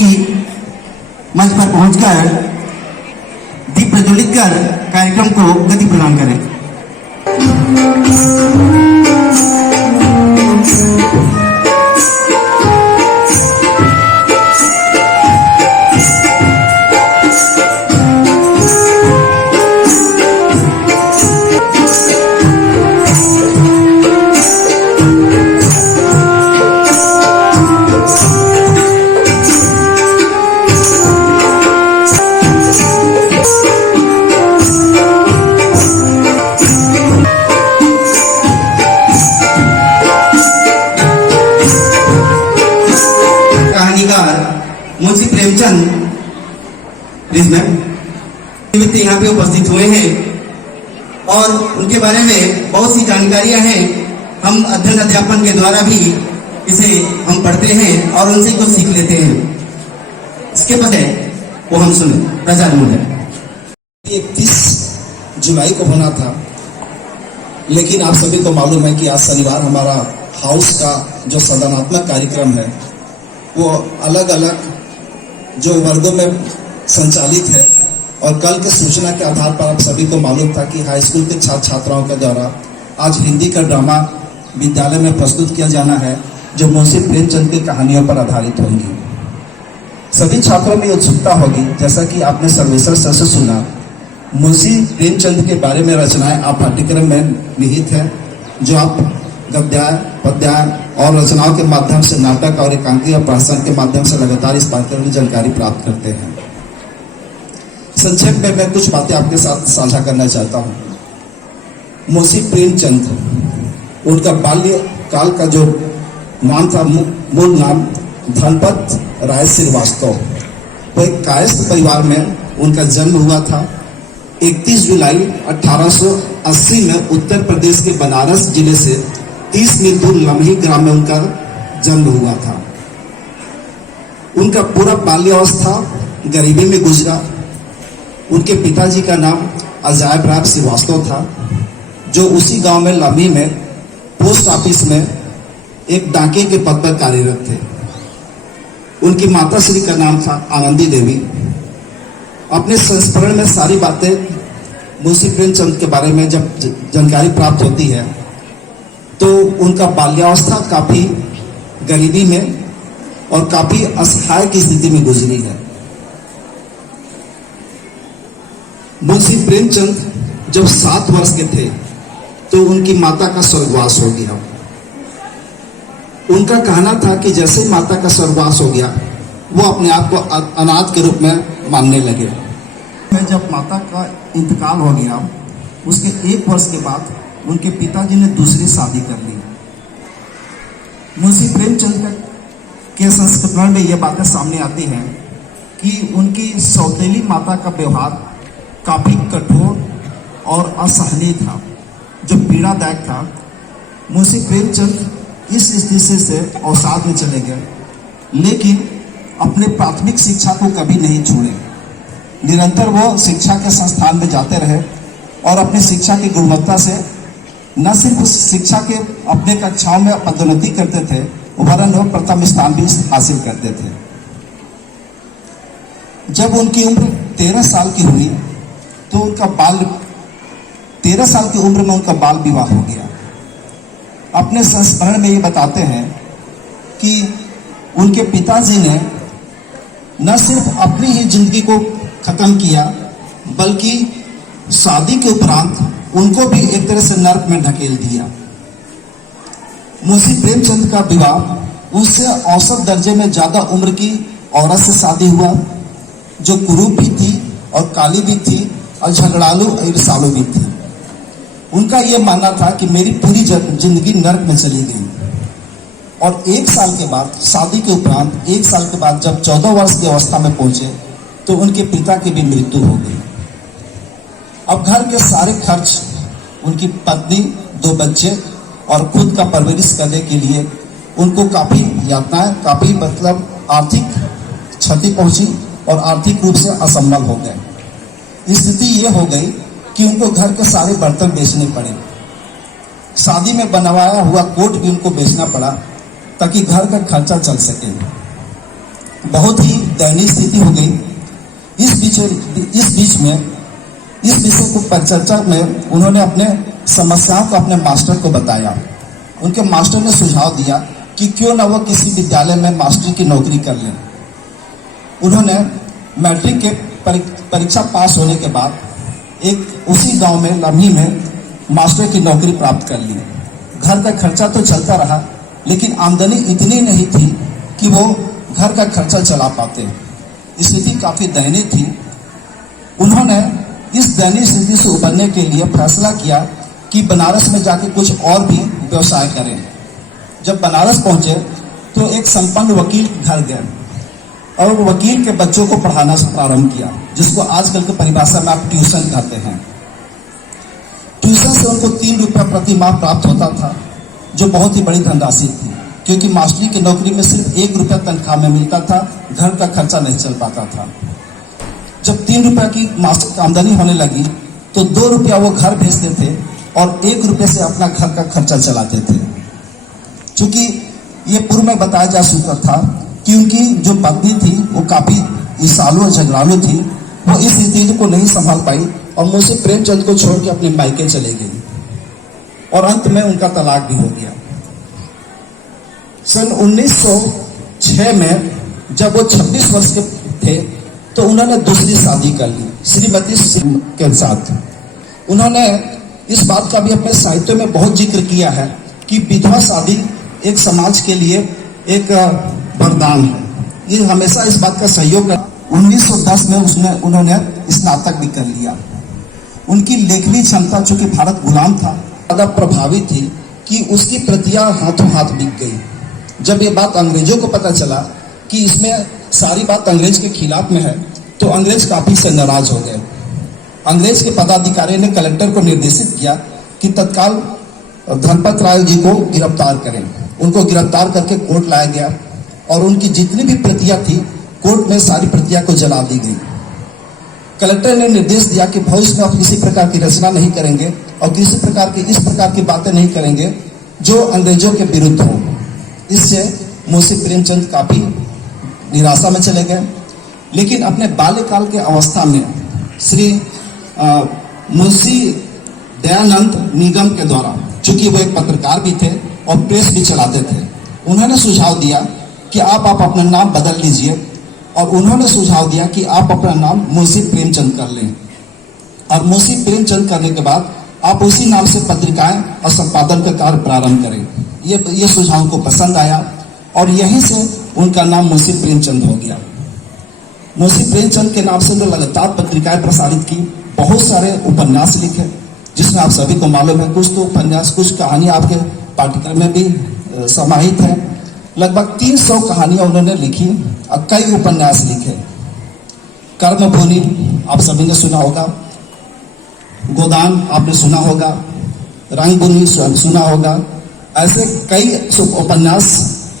कि मंच पर पहुंचकर दीप प्रज्वलित कर कार्यक्रम को गति प्रदान करें। मुंशी प्रेमचंद यहाँ पे उपस्थित हुए हैं और उनके बारे में बहुत सी जानकारियां हैं। हम अध्ययन अध्यापन के द्वारा भी इसे हम पढ़ते हैं और उनसे कुछ सीख लेते हैं। इसके बाद है वो हम सुने प्रचार मूल्य 31 जुलाई को होना था, लेकिन आप सभी को मालूम है कि आज शनिवार हमारा हाउस का जो सदनात्मक कार्यक्रम है वो अलग अलग जो वर्गों में संचालित है और कल के सूचना के आधार पर आप सभी को मालूम था कि हाई स्कूल के छात्र छात्राओं के द्वारा आज हिंदी का ड्रामा विद्यालय में प्रस्तुत किया जाना है जो मुंशी प्रेमचंद की कहानियों पर आधारित होंगी। सभी छात्रों में उत्सुकता होगी, जैसा कि आपने सर्वेसर सर से सुना, मुंशी प्रेमचंद के बारे में रचनाएं आप पाठ्यक्रम में निहित है जो आप गद्याय पद्याय और रचनाओं के माध्यम से नाटक और एकांकी और प्रहसन के माध्यम से लगातार इस पाठ्यक्रम की जानकारी प्राप्त करते हैं। संक्षेप में मैं कुछ बातें आपके साथ साझा करना चाहता हूँ। मुंशी प्रेमचंद, उनका बाल्य काल का जो नाम था, मूल नाम धनपत राय श्रीवास्तव, वो एक कायस्थ परिवार में उनका जन्म हुआ था। 31 जुलाई 1880 में उत्तर प्रदेश के बनारस जिले से 30 मील दूर लम्ही ग्राम में उनका जन्म हुआ था। उनका पूरा बाल्यावस्था गरीबी में गुजरा। उनके पिताजी का नाम अजायब राय श्रीवास्तव था, जो उसी गांव में लम्ही में पोस्ट ऑफिस में एक डाकिये के पद पर कार्यरत थे। उनकी माता श्री का नाम था आनंदी देवी। अपने संस्मरण में सारी बातें मुंशी प्रेमचंद के बारे में जब जानकारी प्राप्त होती है तो उनका बाल्यावस्था काफी गरीबी में और काफी असहाय की स्थिति में गुजरी है। मुंशी प्रेमचंद जब 7 वर्ष के थे तो उनकी माता का स्वर्गवास हो गया। उनका कहना था कि जैसे माता का स्वर्गवास हो गया वो अपने आप को अनाथ के रूप में मानने लगे। जब माता का इंतकाल हो गया उसके 1 वर्ष के बाद उनके पिताजी ने दूसरी शादी कर ली। मुंशी प्रेमचंद के संस्मरण में ये बातें सामने आती हैं कि उनकी सौतेली माता का व्यवहार काफी कठोर और असहनीय था, जो पीड़ादायक था। मुंशी प्रेमचंद इस स्थिति से अवसाद में चले गए, लेकिन अपने प्राथमिक शिक्षा को कभी नहीं छोड़े। निरंतर वो शिक्षा के संस्थान में जाते रहे और अपनी शिक्षा की गुणवत्ता से न सिर्फ शिक्षा के अपने कक्षाओं में पदोन्नति करते थे, वरन वो प्रथम स्थान भी हासिल करते थे। जब उनकी उम्र 13 साल की हुई तो उनका 13 साल की उम्र में उनका बाल विवाह हो गया। अपने संस्मरण में ये बताते हैं कि उनके पिताजी ने न सिर्फ अपनी ही जिंदगी को खत्म किया, बल्कि शादी के उपरांत उनको भी एक तरह से नर्क में ढकेल दिया। मुंशी प्रेमचंद का विवाह उससे औसत दर्जे में ज्यादा उम्र की औरत से शादी हुआ, जो कुरूप भी थी और काली भी थी और झगड़ालू ईर्ष्यालु भी थी। उनका यह मानना था कि मेरी पूरी जिंदगी नर्क में चली गई। और 1 साल के बाद, शादी के उपरांत 1 साल के बाद जब 14 वर्ष की अवस्था में पहुंचे तो उनके पिता की भी मृत्यु हो गई। अब घर के सारे खर्च उनकी पत्नी, 2 बच्चे और खुद का परवरिश करने के लिए उनको काफी यातनाएं, काफी आर्थिक क्षति पहुंची और आर्थिक रूप से असंभल हो गए। स्थिति ये हो गई कि उनको घर के सारे बर्तन बेचने पड़े। शादी में बनवाया हुआ कोट भी उनको बेचना पड़ा ताकि घर का खर्चा चल सके। बहुत ही दयनीय स्थिति हो गई। इस विषय को परिचर्चा में उन्होंने अपने समस्याओं को अपने मास्टर को बताया। उनके मास्टर ने सुझाव दिया कि क्यों न वो किसी विद्यालय में मास्टर की नौकरी कर लें। उन्होंने मैट्रिक के परीक्षा पास होने के बाद एक उसी गांव में लम्ही में मास्टर की नौकरी प्राप्त कर ली। घर का खर्चा तो चलता रहा, लेकिन आमदनी इतनी नहीं थी कि वो घर का खर्चा चला पाते। स्थिति काफी दयनीय थी। उन्होंने इस दयनीय स्थिति से उबरने के लिए फैसला किया कि बनारस में जाके कुछ और भी व्यवसाय करें। जब बनारस पहुंचे तो एक संपन्न वकील के घर गए और वकील के बच्चों को पढ़ाना प्रारंभ किया, जिसको आजकल की परिभाषा में आप ट्यूशन कहते हैं। ट्यूशन से उनको 3 रुपया प्रति माह प्राप्त होता था, जो बहुत ही बड़ी धनराशि थी, क्योंकि मास्टरी की नौकरी में सिर्फ 1 रुपया तनख्वाह में मिलता था, घर का खर्चा नहीं चल पाता था। जब 3 रुपया की मास्टर आमदनी होने लगी तो 2 रुपया वो घर भेजते थे और 1 रुपये से अपना घर का खर्चा चलाते थे। चूंकि ये पूर्व में बताया जा चुका था कि उनकी जो पत्नी थी वो काफी ईसालू और झगड़ालू थी। वो इस स्थिति को नहीं संभाल पाई और मुंशी प्रेमचंद को छोड़ के अपने मायके चले गई और अंत में उनका तलाक भी हो गया। सन 1906 में जब वो 26 वर्ष के थे तो उन्होंने दूसरी शादी कर ली श्रीमती के साथ। उन्होंने इस बात का भी अपने साहित्य में बहुत जिक्र किया है कि विधवा शादी एक समाज के लिए एक वरदान है। ये हमेशा इस बात का सहयोग है। 1910 में उन्होंने स्नातक भी कर लिया। उनकी लेखनी क्षमता, चूंकि भारत गुलाम था, ज्यादा प्रभावी थी कि उसकी प्रतियां हाथों हाथ बिक गई। जब ये बात अंग्रेजों को पता चला कि इसमें सारी बात अंग्रेज के खिलाफ में है तो अंग्रेज काफी से नाराज हो गए। अंग्रेज के पदाधिकारी ने कलेक्टर को निर्देशित किया कि तत्काल धनपत राय जी को गिरफ्तार करें। उनको गिरफ्तार करके कोर्ट लाया गया और उनकी जितनी भी प्रतियां थी कोर्ट में सारी प्रतियां को जला दी गई। कलेक्टर ने निर्देश दिया कि भविष्य में आप किसी प्रकार की रचना नहीं करेंगे और किसी प्रकार की इस प्रकार की बातें नहीं करेंगे जो अंग्रेजों के विरुद्ध हो। इससे मुंशी प्रेमचंद काफी निराशा में चले गए। लेकिन अपने बाल्यकाल के अवस्था में श्री मुंशी दयानंद निगम के द्वारा, चूंकि वो एक पत्रकार भी थे और प्रेस भी चलाते थे, उन्होंने सुझाव दिया कि आप अपना नाम बदल लीजिए और उन्होंने सुझाव दिया कि आप अपना नाम मुंशी प्रेमचंद कर लें और मुंशी प्रेमचंद करने के बाद आप उसी नाम से पत्रिकाएं और संपादन का कार्य प्रारंभ करें। ये सुझाव को पसंद आया और यहीं से उनका नाम मुंशी प्रेमचंद हो गया। मुंशी प्रेमचंद के नाम से उन्होंने लगातार पत्रिकाएं प्रसारित की, बहुत सारे उपन्यास लिखे, जिसमें आप सभी को मालूम है कुछ तो उपन्यास, कुछ कहानियां आपके पाठ्यक्रम में भी समाहित है। लगभग 300 कहानियां उन्होंने लिखी और कई उपन्यास लिखे। कर्मभूमि आप सभी ने सुना होगा, गोदान आपने सुना होगा, रंगभूमि सुना होगा। ऐसे कई उपन्यास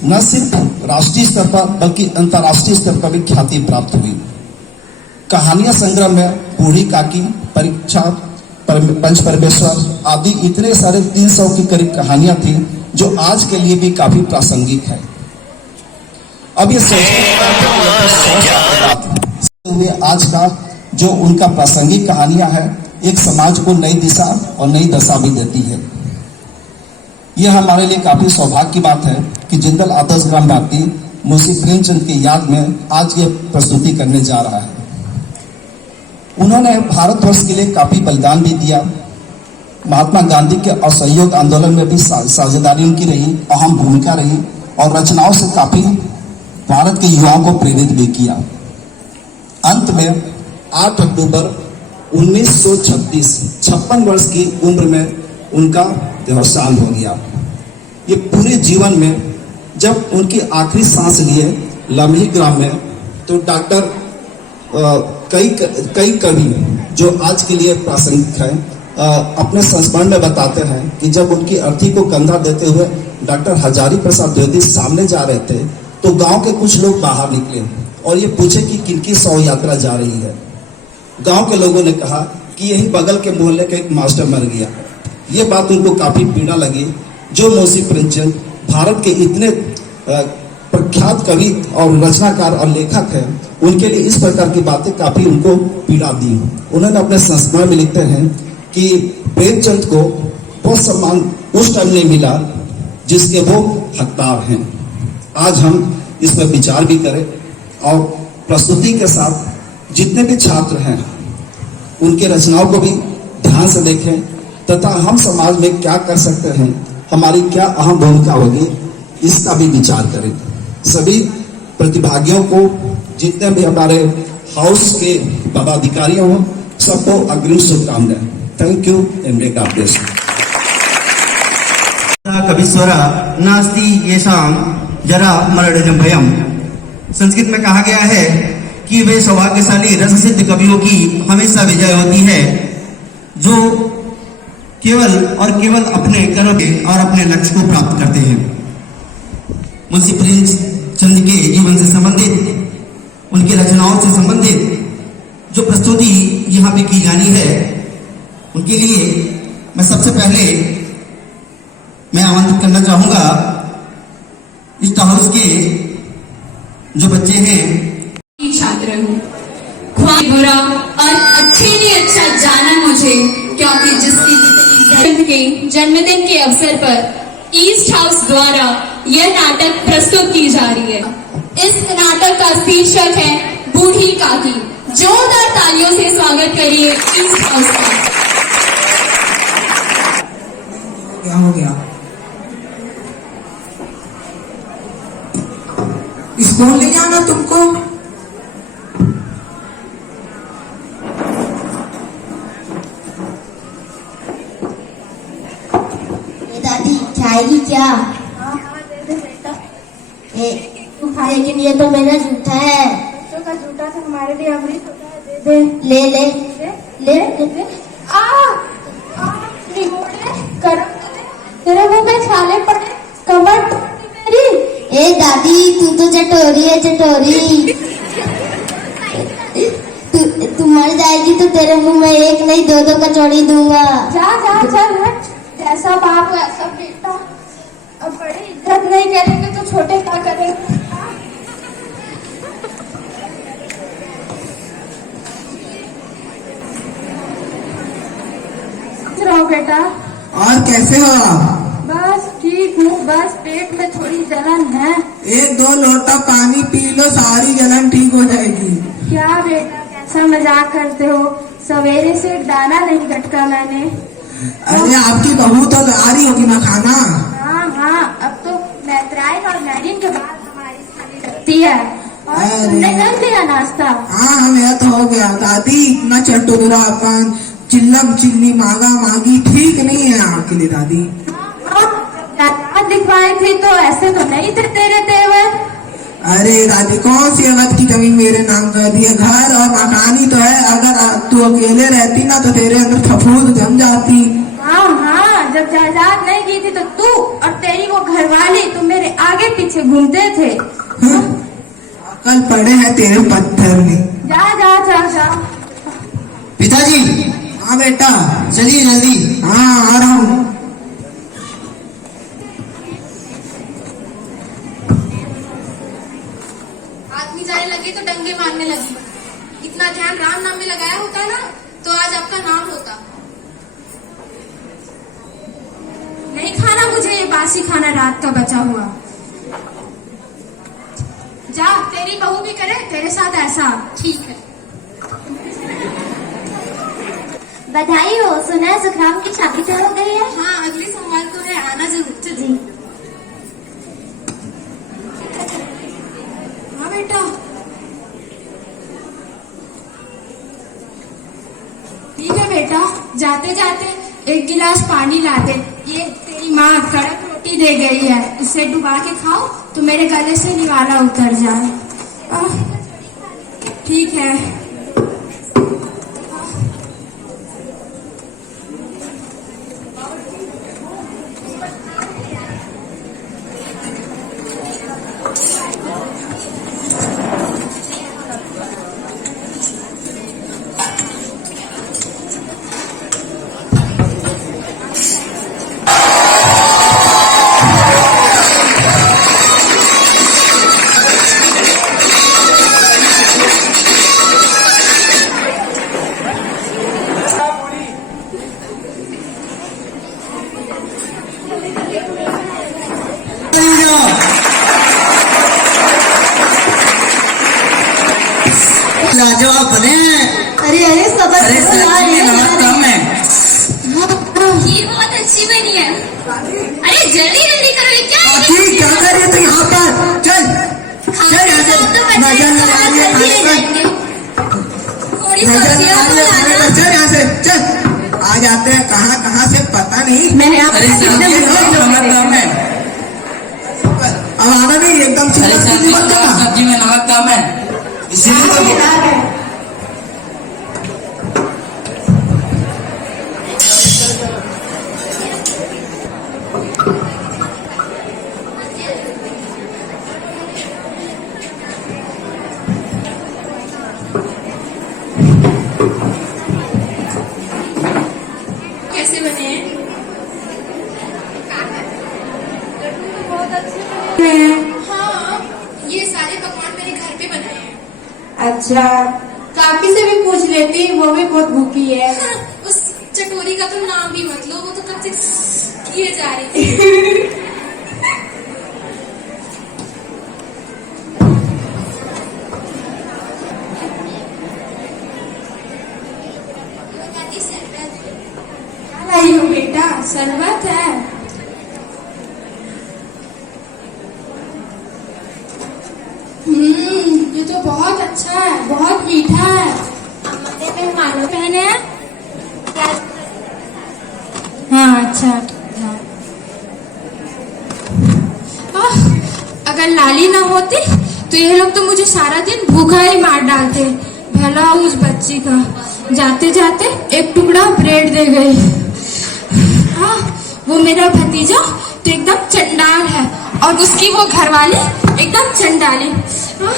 न सिर्फ राष्ट्रीय स्तर पर बल्कि अंतर्राष्ट्रीय स्तर पर भी ख्याति प्राप्त हुई। कहानियां संग्रह में बूढ़ी काकी, परीक्षा, पंच परमेश्वर आदि इतने सारे 300 की करीब कहानियां थी जो आज के लिए भी काफी प्रासंगिक है। अब ये आज का जो उनका प्रासंगिक कहानियां है एक समाज को नई दिशा और नई दशा भी देती है। यह हमारे लिए काफी सौभाग्य की बात है कि जिंदल आदर्श ग्राम भारती मुंशी प्रेमचंद की याद में आज ये प्रस्तुति करने जा रहा है। उन्होंने भारतवर्ष के लिए काफी बलिदान भी दिया। महात्मा गांधी के असहयोग आंदोलन में भी साझेदारी उनकी रही, अहम भूमिका रही और रचनाओं से काफी भारत के युवाओं को प्रेरित भी किया। अंत में 8 अक्टूबर 1936 56 वर्ष की उम्र में उनका देहांत हो गया। ये पूरे जीवन में जब उनकी आखिरी सांस लिए लम्ही ग्राम में तो डॉक्टर कई कवि जो आज के लिए प्रासंगिक है अपने संस्मरण में बताते हैं कि जब उनकी अर्थी को कंधा देते हुए डॉक्टर हजारी प्रसाद द्विवेदी सामने जा रहे थे तो गांव के कुछ लोग बाहर निकले और ये पूछे कि किनकी शव यात्रा जा रही है। गांव के लोगों ने कहा कि यही बगल के मोहल्ले का एक मास्टर मर गया। ये बात उनको काफी पीड़ा लगी जो मुंशी प्रेमचंद भारत के इतने प्रख्यात कवि और रचनाकार और लेखक है, उनके लिए इस प्रकार की बातें काफी उनको पीड़ा दी। उन्होंने अपने संस्मरण में लिखते हैं कि प्रेमचंद को वो सम्मान उस टाइम नहीं मिला जिसके वो हकदार हैं। आज हम इस पर विचार भी करें और प्रस्तुति के साथ जितने भी छात्र हैं उनके रचनाओं को भी ध्यान से देखें तथा हम समाज में क्या कर सकते हैं, हमारी क्या अहम भूमिका होगी, इसका भी विचार करें। सभी प्रतिभागियों को, जितने भी हमारे हाउस के पदाधिकारियों हो, सबको अग्रिम शुभकामनाएं। Thank you and may God bless you. कविस्वरा नास्ति येषाम जरा मरणजम भयम। संस्कृत में कहा गया है कि वे सौभाग्यशाली रस सिद्ध कवियों की हमेशा विजय होती है, जो केवल और केवल अपने कर्म और अपने लक्ष्य को प्राप्त करते हैं। मुंशी प्रेमचंद के जीवन से संबंधित, उनकी रचनाओं से संबंधित जो प्रस्तुति यहाँ पे की जानी है, उनके लिए मैं सबसे पहले मैं आमंत्रित करना चाहूंगा इस हाउस के जो बच्चे हैं। छात्र हूँ, ख्वाब बुरा और अच्छे ने अच्छा जाना मुझे, क्योंकि जिसकी के जन्मदिन के अवसर पर ईस्ट हाउस द्वारा यह नाटक प्रस्तुत की जा रही है। इस नाटक का शीर्षक है बूढ़ी काकी। जोरदार तालियों से स्वागत करिए ईस्ट हाउस का। क्या हो गया? स्कूल ले जाना तुमको? दादी खाएगी क्या? हाँ दे दे बेटा। लेकिन ये तो मेरा जूठा है। बच्चों का जूठा तो हमारे लिए अमृत होता है, दे दे। ले ले दे ले ले। निगोड़े गरम तेरे मुंह में छाले पड़े, कमर टूटी मेरी। ए दादी तू तो चटोरी है, चटोरी। तू मर जाएगी तो तेरे मुंह में एक नहीं दो दो कचौड़ी दूंगा। जा जा चल हट, जैसा बाप वैसा बेटा। अब बड़ी इज्जत नहीं करेंगे तो छोटे क्या करेंगे? रहो बेटा। और कैसे हो आप? बस ठीक हूँ, बस पेट में थोड़ी जलन है। एक दो लोटा पानी पी लो, सारी जलन ठीक हो जाएगी। क्या बेटा कैसा मजाक करते हो? सवेरे से दाना नहीं गटका मैंने। अरे आपकी बहू तो आ रही होगी ना खाना। हाँ हाँ, अब तो मैत्राइन और मैरिन के बाद हमारी खाने लगती है। और अरे। तुमने कर लिया नाश्ता? हाँ मेरा तो हो गया। दादी इतना चटोरापन, चिल्लम चिल्ली, मांगा मांगी ठीक नहीं है आपके लिए दादी। हाँ, दिखवाई थी तो ऐसे तो नहीं थे तेरे तेवर। अरे दादी कौन सी अवध की जमीन मेरे नाम कर दी है? घर और मकान ही तो है। अगर तू अकेले रहती ना तो तेरे अंदर फफूंद जम जाती। हाँ हाँ, जब जायदाद नहीं की थी तो तू और तेरी वो घरवाली तुम मेरे आगे पीछे घूमते थे। कल पड़े हैं तेरे पत्थर में। जा जा जा जा। पिताजी, हाँ बेटा। चलिए जल्दी। हाँ आ रहा हूँ। आदमी जाने लगी तो डंगे मारने लगी। इतना ध्यान राम नाम में लगाया होता ना तो आज आपका नाम होता। नहीं खाना मुझे ये बासी खाना रात का बचा हुआ। जा, तेरी बहू भी करे तेरे साथ ऐसा। ठीक है। बधाई हो, सुना है सुखराम की शादी तय हो गई है। हाँ अगले सोमवार को है, आना जरूर। चल जी। हाँ बेटा। ठीक है बेटा, जाते जाते एक गिलास पानी ला दे। ये तेरी माँ कड़क रोटी दे गई है, इसे डुबा के खाओ तो मेरे गले से निवाला उतर जाए। ठीक है। लाजवाब बने। अरे अरे सबर अरे करो सब्जी यार, में ये नमक अरे। कम है। खीर बहुत अच्छी बनी है। अरे जल्दी जल्दी करो, ये क्या है? आखिर क्या कर रही है तू यहाँ पर? चल चल यहाँ से, नजर न आ रही है खाने पर, थोड़ी नजर न सब्जियां आ रही तो है खाने लाना। पर, चल यहाँ से चल। आ जाते हैं कहाँ से पता नहीं। मैंने आपको अरे कितने सब्जी में बोला? नमक कम है। अब आना नहीं, एकदम अरे चिल्ला मत करना। सब्जी में नमक कम है, इसीलिए तो कैसे बने हैं? हाँ, ये सारे पकवान मेरे घर पे बनाए हैं। अच्छा, काकी से भी पूछ लेती, वो भी बहुत भूखी है। उस चटोरी का तो नाम भी मत लो, वो तो कब से किए जा रही थी। क्या लाई हो बेटा? शरबत है। ये तो बहुत अच्छा है, बहुत मीठा है। हमारे मेहमानों पहने हैं। हाँ अच्छा। अगर लाली ना होती तो ये लोग तो मुझे सारा दिन भूखा ही मार डालते। भला उस बच्ची का, जाते जाते एक टुकड़ा ब्रेड दे गई। हाँ, वो मेरा भतीजा तो एकदम चंडाल है और उसकी वो घरवाली एकदम चंडाली। हाँ?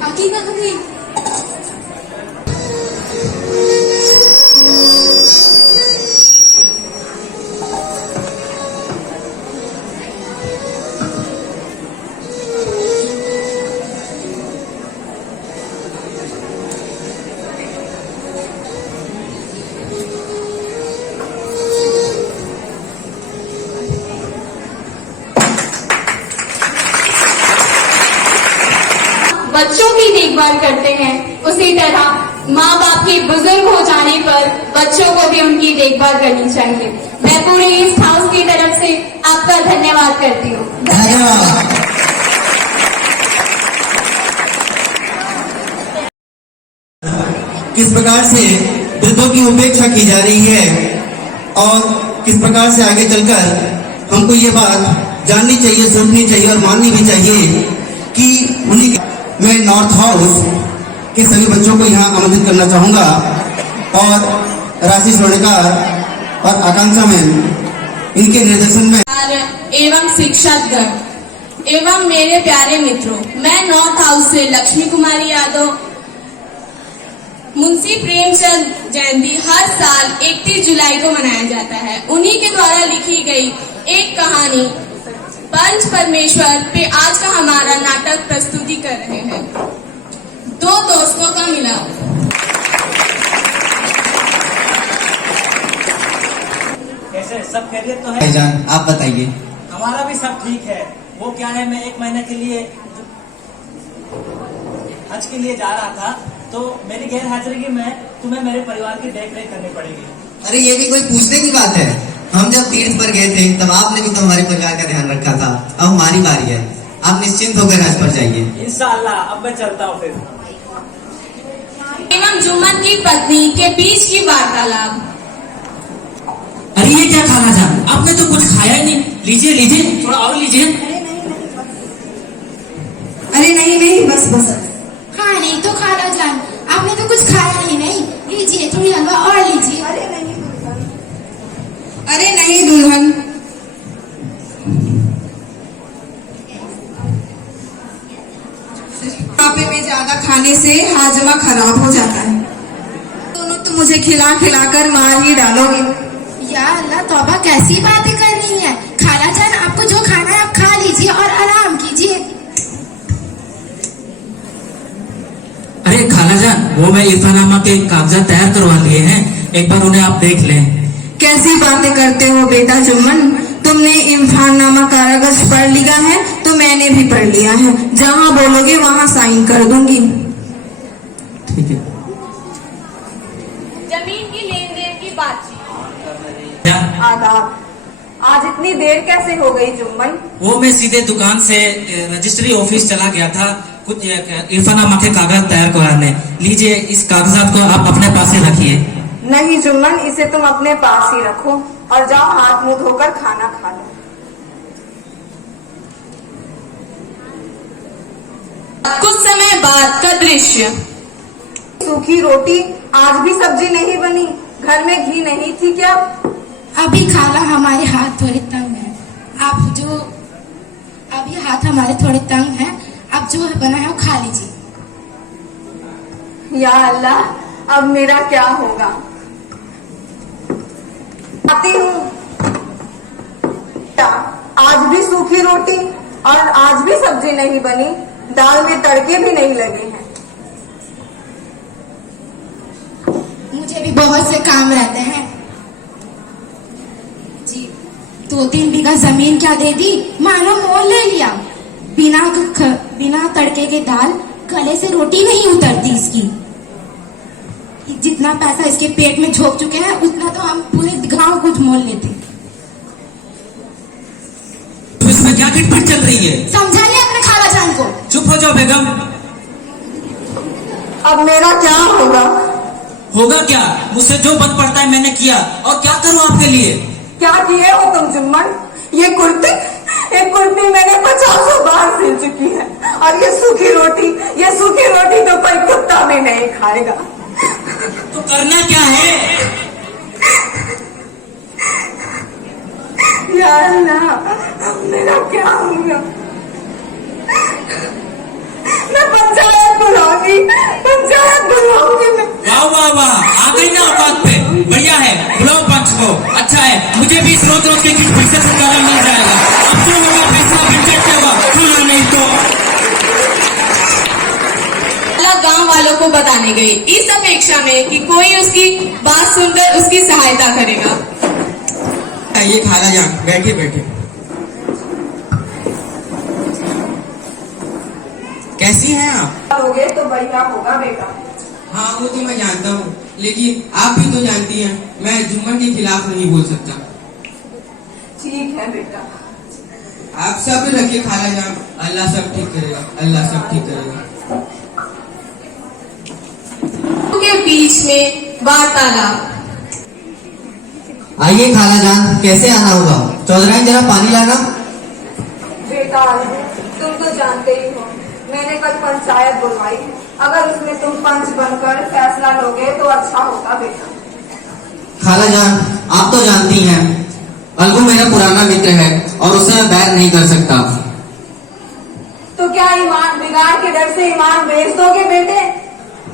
काकी कहाँ गई? बच्चों की देखभाल करते हैं, उसी तरह माँ बाप के बुजुर्ग हो जाने पर बच्चों को भी उनकी देखभाल करनी चाहिए। मैं पूरे ईस्ट हाउस की तरफ से आपका धन्यवाद करती हूँ। धन्यवाद। किस प्रकार से वृद्धों की उपेक्षा की जा रही है और किस प्रकार से आगे चलकर हमको ये बात जाननी चाहिए, सुननी चाहिए और माननी भी चाहिए कि उन्हीं मैं नॉर्थ हाउस के सभी बच्चों को यहाँ आमंत्रित करना चाहूँगा और राशि स्वर्णकार और आकांक्षा मैम इनके निर्देशन में एवं शिक्षकगण एवं मेरे प्यारे मित्रों, मैं नॉर्थ हाउस से लक्ष्मी कुमारी यादव। मुंशी प्रेमचंद जयंती हर साल 31 जुलाई को मनाया जाता है। उन्हीं के द्वारा लिखी गई एक कहानी पंच परमेश्वर पे आज का हमारा नाटक प्रस्तुति कर रहे हैं। दो दोस्तों का मिलाप। कैसे सब खैरियत तो है? भाईजान आप बताइए। हमारा भी सब ठीक है। वो क्या है, मैं 1 महीने के लिए हज के लिए जा रहा था, तो मेरी गैर हाजिरी में तुम्हें मेरे परिवार की देख रेख करनी पड़ेगी। अरे ये भी कोई पूछने की बात है? हम जब तीर्थ पर गए थे तब आपने भी तो हमारे परिवार का ध्यान रखा था। अब हमारी बारी है, आप निश्चिंत होकर हज पर जाइए। इंशाअल्लाह अब मैं चलता हूँ फिर। एवं जुम्मन की पत्नी के बीच की वार्तालाप। अरे ये क्या खाना जान, आपने तो कुछ खाया ही नहीं। लीजिए लीजिए, थोड़ा और लीजिए। अरे नहीं नहीं, बस बस। हाँ नहीं तो खाना जान, आपने तो कुछ खाया ही नहीं। लीजिए थोड़ी हलवा और लीजिए। अरे नहीं दुल्हन, पापे में ज्यादा खाने से हाजमा खराब हो जाता है। दोनों तो मुझे खिला खिलाकर मार ही डालोगे। या अल्लाह, तौबा कैसी बातें कर रही है। खाला जान, आपको जो खाना है आप खा लीजिए वो मैं इरफानामा के कागजात तैयार करवा लिए हैं, एक बार उन्हें आप देख लें। कैसी बातें करते हो बेटा जुम्मन, तुमने इम्तिहाननामा कागज पढ़ लिया है तो मैंने भी पढ़ लिया है, जहाँ बोलोगे वहाँ साइन कर दूंगी। ठीक है। जमीन की लेन देन की बातचीत। क्या? आदाब। आज इतनी देर कैसे हो गई जुम्मन? वो मैं सीधे दुकान से रजिस्ट्री ऑफिस चला गया था कुछ इरफानामा के कागज तैयार कराने। लीजिए, इस कागजात को आप अपने पास ही रखिए। नहीं जुम्मन, इसे तुम अपने पास ही रखो और जाओ हाथ मुंह धोकर खाना खा लो। कुछ समय बाद का दृश्य। सूखी रोटी, आज भी सब्जी नहीं बनी, घर में घी नहीं थी क्या? अभी खाला हमारे हाथ थोड़े तंग है, अभी हाथ हमारे थोड़े तंग हैं, आप जो बना है वो खा लीजिए। या अल्लाह, अब मेरा क्या होगा? आती हूँ। आज भी सूखी रोटी और आज भी सब्जी नहीं बनी, दाल में तड़के भी नहीं लगे हैं। मुझे भी बहुत से काम रहते हैं जी। 2-3 बीघा जमीन क्या दे दी, मानो मोल ले लिया। बिना तड़के के दाल गले से रोटी नहीं उतरती इसकी। जितना पैसा इसके पेट में झोंक चुके हैं उतना तो हम पूरे गांव कुछ मोल लेते। तो इसमें क्या खिटपिट चल रही है? समझाइए अपने खाला जान को। चुप हो जाओ बेगम। अब मेरा क्या होगा? होगा क्या? मुझसे जो बन पड़ता है मैंने किया, और क्या करूं आपके लिए? क्या किए हो तुम जुम्मन? ये कुर्ती मैंने 50 बार सिल चुकी है, और ये सूखी रोटी तो कोई कुत्ता भी नहीं खाएगा। तो करना क्या है? या अल्लाह, अब मेरा क्या होगा? मैं पंचायत बुलाऊंगी मैं। वाह वाह वाह, आ गई ना औकात पे। बढ़िया है, बुलाओ पंच को। अच्छा है, मुझे भी रोज रोज के खिटपिट से छुटकारा मिल जाएगा। अब जो होगा फैसला पंचायत होगा, खाना नहीं तो। गांव वालों को बताने गई, इस अपेक्षा में कि कोई उसकी बात सुनकर उसकी सहायता करेगा। ये खाला जान, बैठे बैठे। कैसी हैं आप? करोगे तो बढ़िया होगा बेटा। हाँ, वो तो मैं जानता हूँ, लेकिन आप भी तो जानती हैं मैं जुम्मन के खिलाफ नहीं बोल सकता। ठीक है बेटा। आप सब रखिए खाला जान, अल्लाह सब ठीक करेगा, अल्लाह सब ठीक करेगा। के बीच में वार्तालाप। आइए खाला जान, कैसे आना होगा? चौधराइन जरा पानी लाना। बेटा तुम तो जानते ही हो, मैंने कल पंचायत बुलवाई, अगर उसमें तुम पंच बनकर फैसला लोगे तो अच्छा होगा बेटा। खाला जान, आप तो जानती हैं अलगू मेरा पुराना मित्र है और उसे मैं बैर नहीं कर सकता। तो क्या ईमान बिगाड़ के डर से ईमान बेच दोगे बेटे?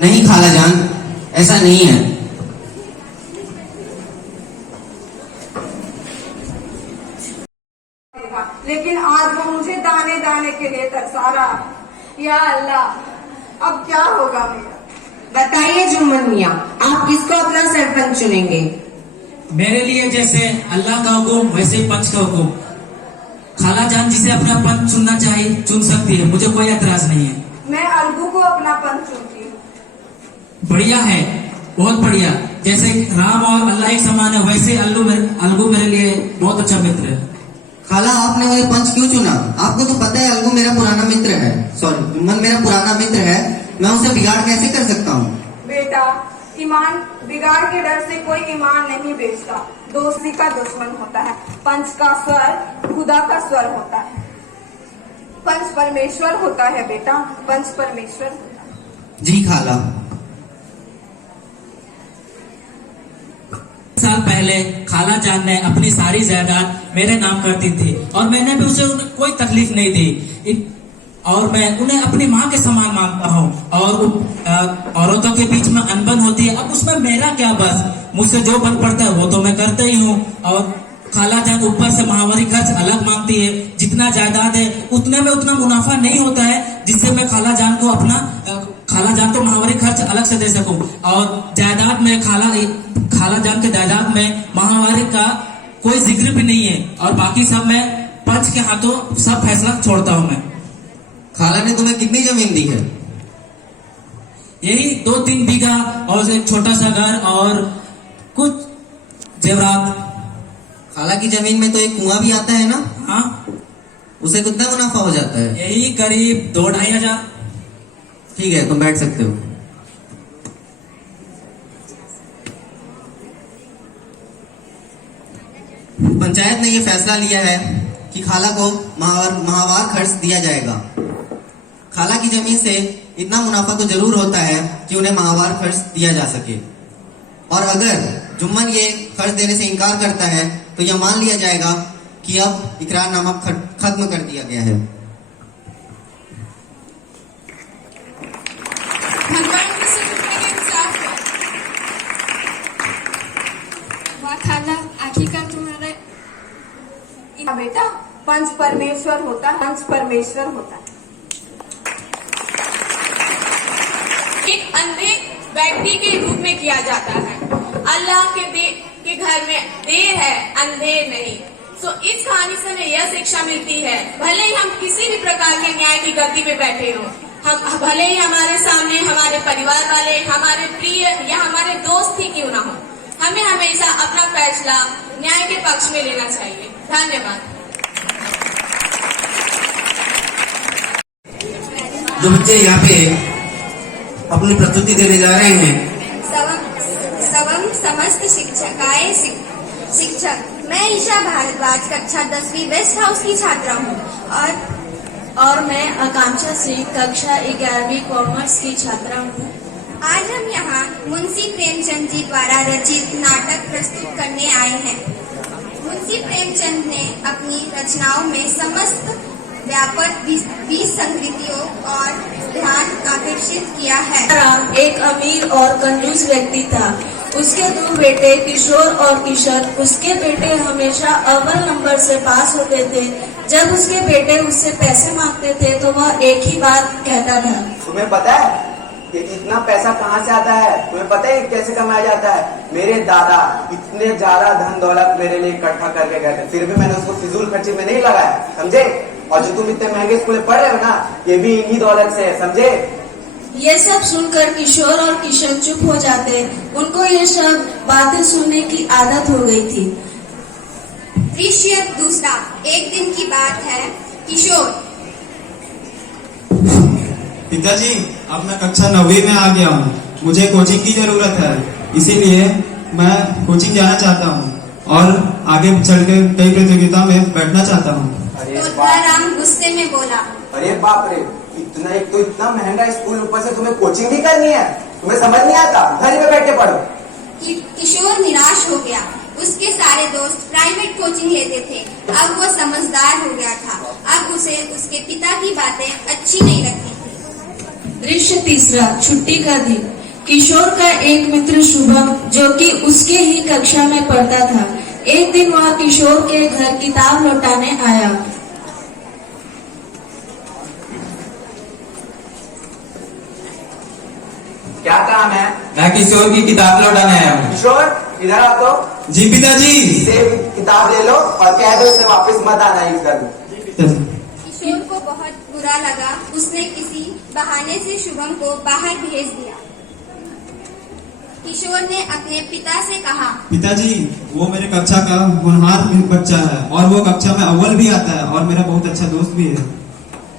नहीं खाला जान, ऐसा नहीं है। लेकिन आज वो मुझे दाने दाने के लिए तरसा रहा है। या अल्लाह, अब क्या होगा मेरा? बताइए जुम्मन मियाँ, आप किसको अपना सरपंच चुनेंगे? मेरे लिए जैसे अल्लाह का हुक्म वैसे पंच का हुक्म। खाला जान जिसे अपना पंच चुनना चाहिए चुन सकती है, मुझे कोई एतराज नहीं है। मैं अलगू को अपना पंच चुनती हूँ। बढ़िया है, बहुत बढ़िया। जैसे राम और अल्लाह एक समान है, वैसे अलगू मेरे लिए बहुत अच्छा मित्र है। खाला, आपने वही पंच क्यों चुना? आपको तो पता है अलगू मेरा पुराना मित्र है, सॉरी जुम्मन मेरा पुराना मित्र है, मैं उसे बिगाड़ कैसे कर सकता हूँ? बेटा, ईमान बिगाड़ के डर से कोई ईमान नहीं बेचता, दोस्ती का दुश्मन होता है। पंच का स्वर खुदा का स्वर होता है, पंच परमेश्वर होता है बेटा, पंच परमेश्वर होता है। जी खाला। साल पहले खाला जान ने अपनी सारी जायदाद मेरे नाम कर दी थी और मैंने भी उसे कोई तकलीफ नहीं दी, और मैं उन्हें अपनी माँ के समान मानता हूँ। और औरतों के बीच में अनबन होती है, अब उसमें मेरा क्या बस, मुझसे जो बन पड़ता है वो तो मैं करता ही हूँ। और खाला जान ऊपर से माहवारी खर्च अलग मांगती है। जितना जायदाद है उतने में उतना मुनाफा नहीं होता है जिससे मैं खाला जान को माहवारी खर्च अलग से दे सकूं। और जायदाद में खाला जान के जायदाद में माहवारी का कोई जिक्र भी नहीं है। और बाकी सब मैं पंच के हाथों सब फैसला छोड़ता हूं। मैं खाला ने तुम्हें कितनी जमीन दी है? यही 2-3 बीघा और एक छोटा सा घर और कुछ जेवरात। खाला की जमीन में तो एक कुआं भी आता है ना? हाँ। उसे कितना मुनाफा हो जाता है? यही करीब 2-2.5 हजार। ठीक है, तुम बैठ सकते हो। पंचायत ने यह फैसला लिया है कि खाला को माहवार खर्च दिया जाएगा। खाला की जमीन से इतना मुनाफा तो जरूर होता है कि उन्हें माहवार खर्च दिया जा सके। और अगर जुम्मन ये खर्च देने से इनकार करता है तो यह मान लिया जाएगा कि अब इकरारनामा खत्म कर दिया गया है। वाह खाला, आखिरकार तुम्हारे बेटा पंच परमेश्वर होता है, पंच परमेश्वर होता है। एक अंधे व्यक्ति के रूप में किया जाता है। अल्लाह के घर में देर है, अंधेर नहीं। सो इस कहानी से हमें यह शिक्षा मिलती है, भले ही हम किसी भी प्रकार के न्याय की गद्दी पे बैठे हो, हम भले ही हमारे सामने हमारे परिवार वाले, हमारे प्रिय या हमारे दोस्त ही क्यों ना हो, हमें हमेशा अपना फैसला न्याय के पक्ष में लेना चाहिए। धन्यवाद। जो बच्चे यहाँ पे अपनी प्रस्तुति देने जा रहे हैं, समस्त शिक्षक, मैं ईशा भारद्वाज कक्षा 10वीं वेस्ट हाउस की छात्रा हूँ और मैं आकांक्षा सिंह कक्षा 11वीं कॉमर्स की छात्रा हूँ। आज हम यहाँ मुंशी प्रेमचंद जी द्वारा रचित नाटक प्रस्तुत करने आए हैं। मुंशी प्रेमचंद ने अपनी रचनाओं में समस्त व्यापक 20 संस्कृतियों और ध्यान आकर्षित किया है। राम एक अमीर और कंजूस व्यक्ति था। उसके 2 बेटे किशोर और किशन। उसके बेटे हमेशा अव्वल नंबर से पास होते थे। जब उसके बेटे उससे पैसे मांगते थे तो वह एक ही बात कहता था, तुम्हें पता है कि इतना पैसा कहाँ से आता है? तुम्हें पता है कैसे कमाया जाता है? मेरे दादा इतने ज्यादा धन दौलत मेरे लिए इकट्ठा करके गए थे, फिर भी मैंने उसको फिजूल खर्ची में नहीं लगाया, समझे? और जो तुम इतने महंगे स्कूल में पढ़ रहे हो ना, ये भी इन्हीं दौलत से है, समझे? ये सब सुनकर किशोर और किशन चुप हो जाते। उनको ये सब बातें सुनने की आदत हो गई थी। दृश्य दूसरा। एक दिन की बात है। किशोर, पिताजी अब मैं कक्षा 9वीं में आ गया हूँ, मुझे कोचिंग की जरूरत है, इसीलिए मैं कोचिंग जाना चाहता हूँ और आगे चल के कई प्रतियोगिता में बैठना चाहता हूँ। तो राम गुस्से में बोला, अरे बाप रे, इतना महंगा स्कूल, ऊपर से तुम्हें कोचिंग भी करनी है? तुम्हें समझ नहीं आता? घर में बैठ के पढ़ो। किशोर निराश हो गया। उसके सारे दोस्त प्राइवेट कोचिंग लेते थे। अब वो समझदार हो गया था। अब उसे उसके पिता की बातें अच्छी नहीं लगती थी। दृश्य तीसरा। छुट्टी का दिन। किशोर का एक मित्र शुभम, जो कि उसके ही कक्षा में पढ़ता था, एक दिन वह किशोर के घर किताब लौटाने आया। क्या काम है? मैं किशोर की किताब लौटाने आया हूँ। किशोर इधर आ तो। जी पिताजी। इसे किताब ले लो और कह दो इसे वापस मत आना इस घर में। किशोर को बहुत बुरा लगा। उसने किसी बहाने से शुभम को बाहर भेज दिया। किशोर ने अपने पिता से कहा, पिताजी वो मेरे कक्षा का होनहार बच्चा है और वो कक्षा में अव्वल भी आता है और मेरा बहुत अच्छा दोस्त भी है।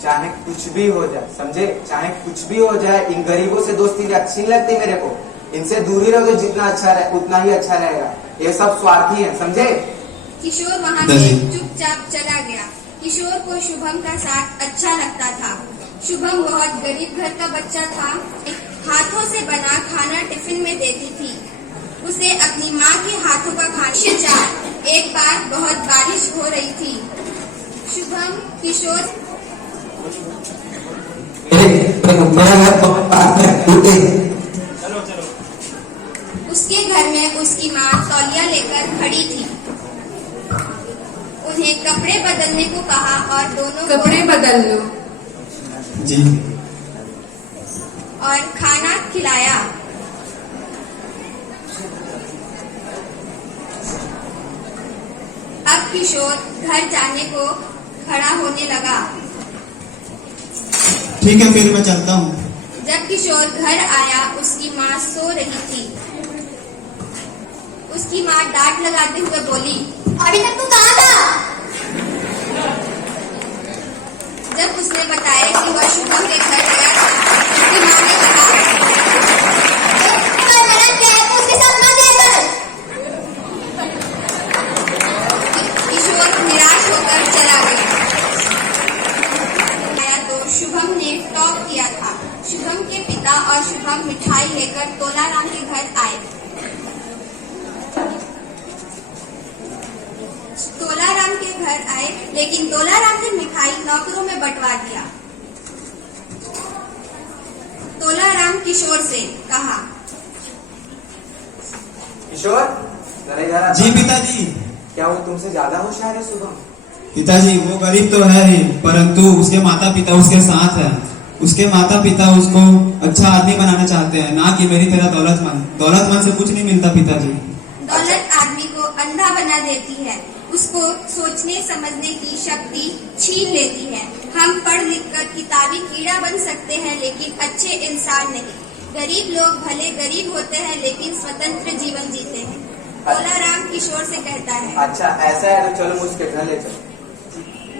चाहे कुछ भी हो जाए, समझे? चाहे कुछ भी हो जाए, इन गरीबों से दोस्ती अच्छी नहीं लगती मेरे को। इनसे दूर ही रहो, जितना अच्छा रहे उतना ही अच्छा रहेगा। ये सब स्वार्थी है, समझे? किशोर वहाँ से चुपचाप चला गया। किशोर को शुभम का साथ अच्छा लगता था। शुभम बहुत गरीब घर का बच्चा था। हाथों से बना खाना टिफिन में देती थी। उसे अपनी माँ के हाथों का खाना। एक बार बहुत बारिश हो रही थी। शुभम किशोर उसके घर में उसकी माँ तौलिया लेकर खड़ी थी। उन्हें कपड़े बदलने को कहा और दोनों कपड़े बदल लो। जी। और खाना खिलाया। अब किशोर घर जाने को खड़ा होने लगा। ठीक है, फिर मैं चलता हूँ। जब किशोर घर आया, उसकी माँ सो रही थी। उसकी माँ डांट लगाते हुए बोली, अभी तक तू कहाँ था? जब उसने बताया कि वह शुभम के घर गया था, उसकी माँ ने कहा, उसके साथ ना जाया कर। किशोर निराश होकर चला गया। आया तो शुभम ने टॉक किया था। शुभम के पिता और शुभम मिठाई लेकर तोलाराम के घर आए। तोलाराम के घर आए, लेकिन तोलाराम ने मिठाई नौकरों में बंटवा दिया। तोलाराम किशोर से कहा, किशोर, जरा जरा। जी पिताजी। क्या वो तुमसे ज्यादा होशियार है शुभम? पिताजी, वो गरीब तो है ही, परंतु उसके माता पिता उसके साथ है। उसके माता पिता उसको अच्छा आदमी बनाना चाहते हैं, ना कि मेरी तरह दौलतमंद। दौलतमंद से कुछ नहीं मिलता पिताजी। दौलत आदमी को अंधा बना देती है, उसको सोचने समझने की शक्ति छीन लेती है। हम पढ़ लिख कर किताबी कीड़ा बन सकते हैं, लेकिन अच्छे इंसान नहीं। गरीब लोग भले गरीब होते हैं, लेकिन स्वतंत्र जीवन जीते हैं। तोलाराम किशोर से कहता है। अच्छा, ऐसा है तो चलो मुझके घर ले चलो।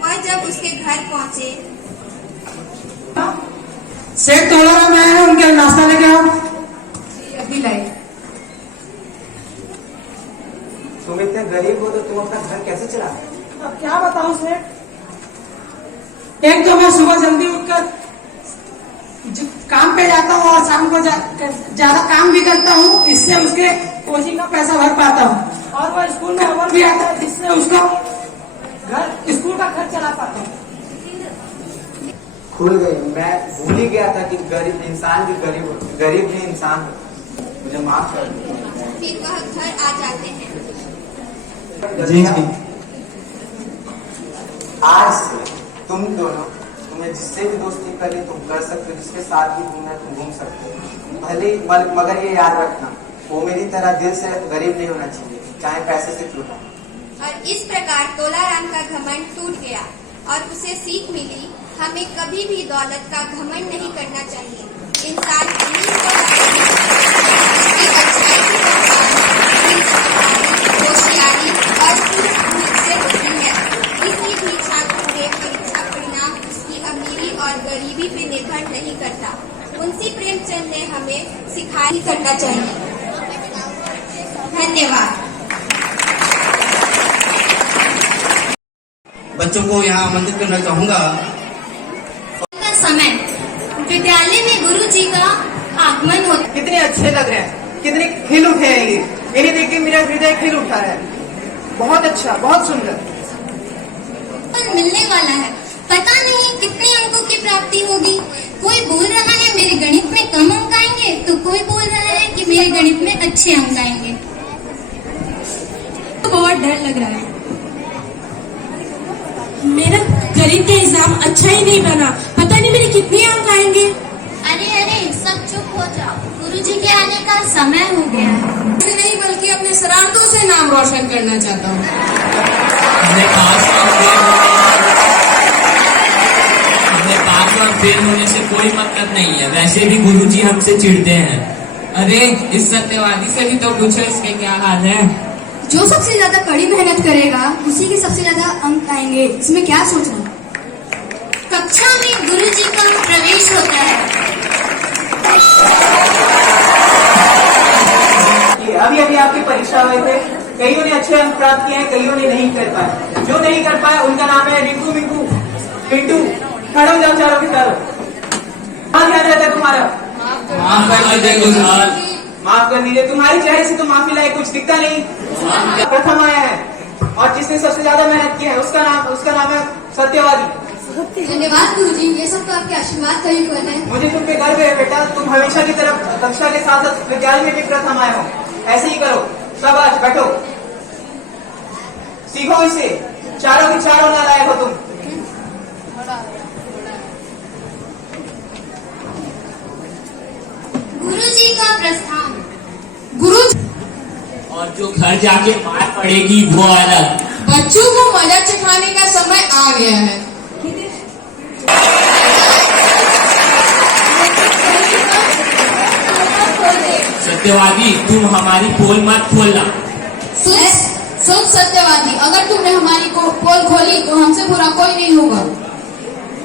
वह जब उसके घर पहुँचे, सेठ तोलाराम आए हैं, उनके नाश्ता लेके आओ। अभी लाए। तुम इतने गरीब हो तो तुम अपना घर कैसे चलाते? अब क्या बताऊं सेठ, एक तो मैं सुबह जल्दी उठकर काम पे जाता हूँ और शाम को ज्यादा काम भी करता हूँ, इससे उसके कोचिंग का पैसा भर पाता हूँ। और वो स्कूल में अवार्ड भी आता है, जिससे उसका स्कूल का खर्च चला पाता हूँ। खुल गई, मैं भूल ही गया था कि गरीब इंसान भी गरीब भी इंसान हो। मुझे माफ कर दो। फिर वह घर आ जाते हैं। जी। आज से तुम दोनों, तुम्हें जिससे भी दोस्ती करनी तुम कर सकते हो, जिसके साथ भी घूमना तुम घूम सकते हो। भले मगर ये याद रखना, वो मेरी तरह दिल से गरीब नहीं होना चाहिए, चाहे पैसे से क्यों ना। और इस प्रकार तोलाराम का घमंड टूट गया और उसे सीख मिली, हमें कभी भी दौलत का घमंड नहीं करना चाहिए। इंसान अमीर को उसकी अच्छाई की पहचान होशियारी और सूझबूझ से होती है। किसी भी छात्र के परीक्षा परिणाम उसकी अमीरी और गरीबी पे निर्भर नहीं करता। मुंशी प्रेमचंद ने हमें सिखाया करना चाहिए। धन्यवाद। बच्चों को यहाँ आमंत्रित करना चाहूंगा। समय विद्यालय में गुरु जी का आगमन होता। कितने अच्छे लग रहे हैं, कितने खिल उठे हैं ये। इन्हें देख के मेरा हृदय खिल उठा है। बहुत अच्छा, बहुत सुंदर। मिलने वाला है, पता नहीं कितने अंकों की प्राप्ति होगी। कोई बोल रहा है मेरे गणित में कम अंक आएंगे, तो कोई बोल रहा है कि मेरे गणित में अच्छे अंक आएंगे। तो बहुत डर लग रहा है। मेरा गणित का एग्जाम अच्छा ही नहीं बना, पता नहीं मेरे कितने अंक आएंगे। अरे सब चुप हो जाओ, गुरुजी के आने का समय हो गया है। नहीं बल्कि अपने शरारतों से नाम रोशन करना चाहता हूँ। अपने पास में फेल होने से कोई मतलब नहीं है, वैसे भी गुरुजी हमसे चिढ़ते हैं। अरे इस सत्यवादी से भी तो पूछो इसके क्या हाल है। जो सबसे ज्यादा कड़ी मेहनत करेगा उसी के सबसे ज्यादा अंक आएंगे, इसमें क्या सोचना। कक्षा में गुरुजी का प्रवेश होता है। अभी अभी आपकी परीक्षा हुए थे, कईयों ने अच्छे अंक प्राप्त किए हैं, कईयों ने नहीं कर पाए। जो नहीं कर पाए उनका नाम है रिंकू मिंकू पिंटू। खड़े हो जाओ चारों के चारों। हाँ, ध्यान रहता है तुम्हारा। माफ कर दीजिए गुरुजी। माफ कर दीजिए, तुम्हारी चेहरे से तो माफी लायक कुछ दिखता नहीं। प्रथम आया है और जिसने सबसे ज्यादा मेहनत की है उसका नाम है सत्यवादी। धन्यवाद गुरुजी, ये सब तो आपके आशीर्वाद का ही फल है। मुझे तुम पे गर्व है बेटा, तुम हमेशा की तरफ कक्षा के साथ साथ विद्यालय में भी प्रथम आए हो। ऐसे ही करो, शाबाश, बैठो, सीखो इसे। चारों के चारों नालायक हो तुम। गुरुजी का प्रस्थान। गुरु और जो घर जाके मार पड़ेगी वो अलग। बच्चों को मजा चखाने का समय आ गया है। सत्यवादी तुम हमारी पोल मत खोलना। सुन सत्यवादी, अगर तुमने हमारी पोल खोली तो हमसे बुरा कोई नहीं होगा।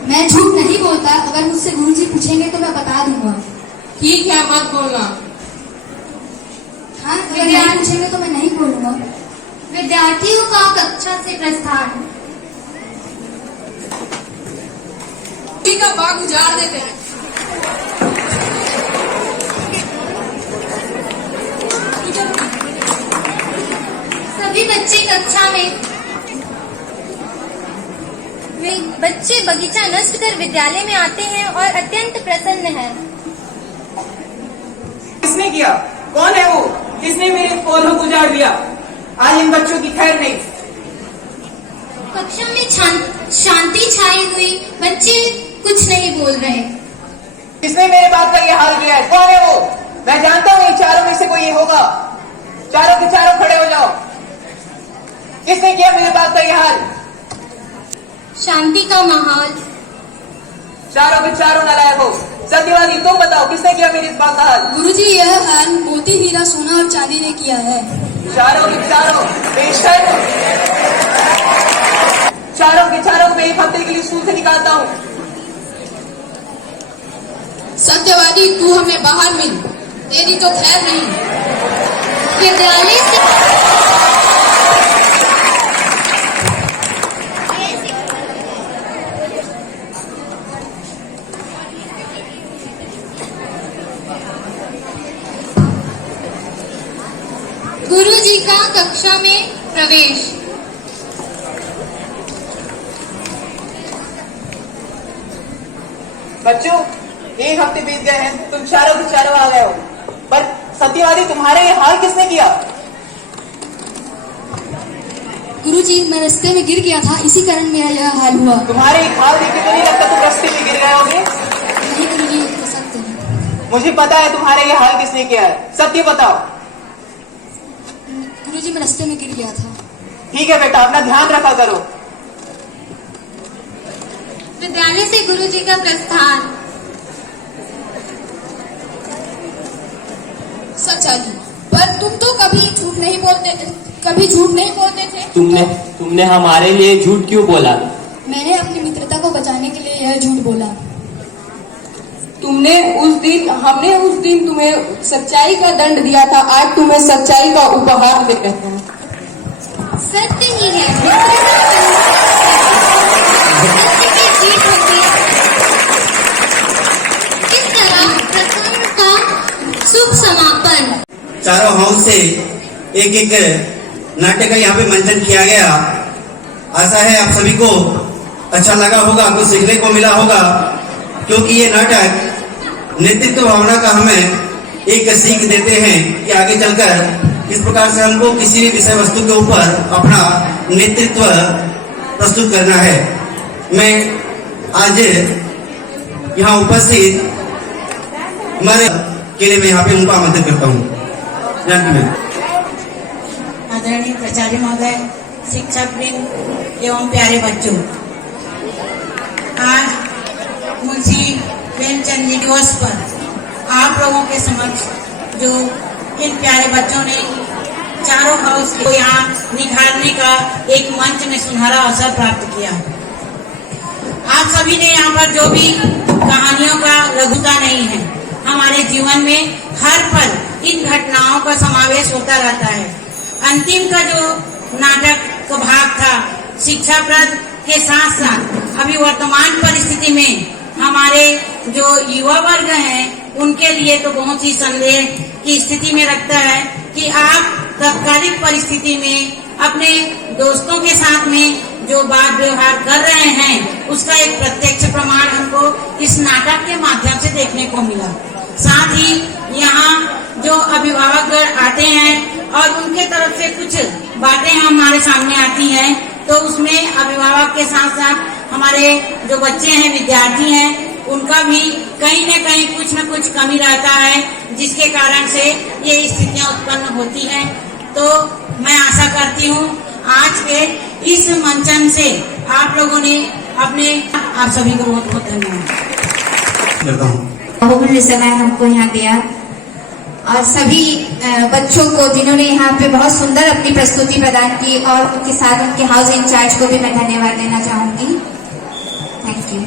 मैं झूठ नहीं बोलता, अगर मुझसे गुरुजी पूछेंगे तो मैं बता दूंगा। ठीक है, मत बोलना। हाँ, विद्यार्थी पूछेंगे तो मैं नहीं बोलूंगा। विद्यार्थियों का कक्षा से प्रस्थान। का बाग उजाड़ देते हैं। सभी बच्चे कक्षा में। बच्चे बगीचा नष्ट कर विद्यालय में आते हैं और अत्यंत प्रसन्न हैं। किसने किया? कौन है वो जिसने मेरे पौधों को उजाड़ दिया? आज इन बच्चों की खैर नहीं। कक्षा में शांति छाई हुई, बच्चे कुछ नहीं बोल रहे। किसने मेरे बाप का ये हाल किया है? कौन है वो? मैं जानता हूँ ये चारों में से कोई होगा। चारों के चारों खड़े हो जाओ। किसने किया मेरे बाप का ये हाल? शांति का माहौल। चारों के चारों नालायक हो। सत्यवादी तुम बताओ, किसने किया मेरे इस बात का हाल? गुरुजी, यह हाल मोती, हीरा, सोना और चांदी ने किया है। चारों के चारों बेशर्म। चारों के चारों मैं एक हफ्ते के लिए स्कूल से निकालता हूँ। सत्यवादी, तू हमें बाहर मिल, तेरी तो खैर नहीं। विद्यालय से गुरुजी का कक्षा में प्रवेश। बच्चों, एक हफ्ते बीत गए हैं, तुम चारों के चारों आ गए हो, पर सत्यवादी तुम्हारे ये हाल किसने किया? गुरुजी, मैं रास्ते में गिर गया था, इसी कारण मेरा यह हाल हुआ। तुम्हारे एक हाल देख के तो नहीं लगता तुम रास्ते में गिर गए होगे। नहीं गुरुजी, तो सत्य है। मुझे पता है तुम्हारे ये हाल किसने किया है, सत्य बताओ। गुरुजी, मैं रास्ते में गिर गया था। ठीक है बेटा, अपना ध्यान रखा करो। विद्यालय से गुरुजी का प्रस्थान। सच्चाई, पर तुम तो कभी झूठ नहीं बोलते थे। तुमने हमारे लिए झूठ क्यों बोला? मैंने अपनी मित्रता को बचाने के लिए यह झूठ बोला। हमने उस दिन तुम्हें सच्चाई का दंड दिया था, आज तुम्हें सच्चाई का उपहार दे रहे हैं। सत्य ही है, सत्य की जीत होती है। इस तरह प्रसंग का शुभ समापन। चारों हाउस से एक एक नाट्य का यहाँ पे मंचन किया गया। आशा है आप सभी को अच्छा लगा होगा, कुछ सीखने को मिला होगा, क्योंकि ये नाटक नेतृत्व भावना का हमें एक सीख देते हैं कि आगे चलकर किस प्रकार से हमको किसी भी विषय वस्तु के ऊपर अपना नेतृत्व प्रस्तुत करना है। मैं आज यहाँ उपस्थित हमारे के लिए मैं यहाँ पे उनको आमंत्रित करता हूँ। जानकी मैम। आदरणीय प्राचार्य महोदय, शिक्षक वृंद एवं प्यारे बच्चों, आज मुंशी प्रेमचंद जी दिवस पर आप लोगों के समक्ष जो इन प्यारे बच्चों ने चारों हाउस को यहाँ निखारने का एक मंच में सुनहरा अवसर प्राप्त किया। आप सभी ने यहाँ पर जो भी कहानियों का लघुता नहीं है, हमारे जीवन में हर पल इन घटनाओं का समावेश होता रहता है। अंतिम का जो नाटक का भाग था, शिक्षाप्रद के साथ साथ अभी वर्तमान परिस्थिति में हमारे जो युवा वर्ग हैं, उनके लिए तो बहुत ही संदेह की स्थिति में रखता है कि आप तत्कालिक परिस्थिति में अपने दोस्तों के साथ में जो बात व्यवहार कर रहे हैं, उसका एक प्रत्यक्ष प्रमाण हमको इस नाटक के माध्यम से देखने को मिला। साथ ही यहाँ जो अभिभावकगण आते हैं और उनके तरफ से कुछ बातें हमारे सामने आती हैं तो उसमें अभिभावक के साथ साथ हमारे जो बच्चे हैं, विद्यार्थी हैं, उनका भी कहीं न कहीं कुछ न कुछ कमी रहता है, जिसके कारण से ये स्थितियां उत्पन्न होती हैं। तो मैं आशा करती हूँ आज के इस मंचन से आप लोगों ने आप सभी को बहुत बहुत धन्यवाद। बहुमूल्य समय हमको यहाँ दिया और सभी बच्चों को जिन्होंने यहाँ पे बहुत सुंदर अपनी प्रस्तुति प्रदान की, और उनके साथ उनके हाउस इंचार्ज को भी मैं धन्यवाद देना चाहूंगी। Thank you.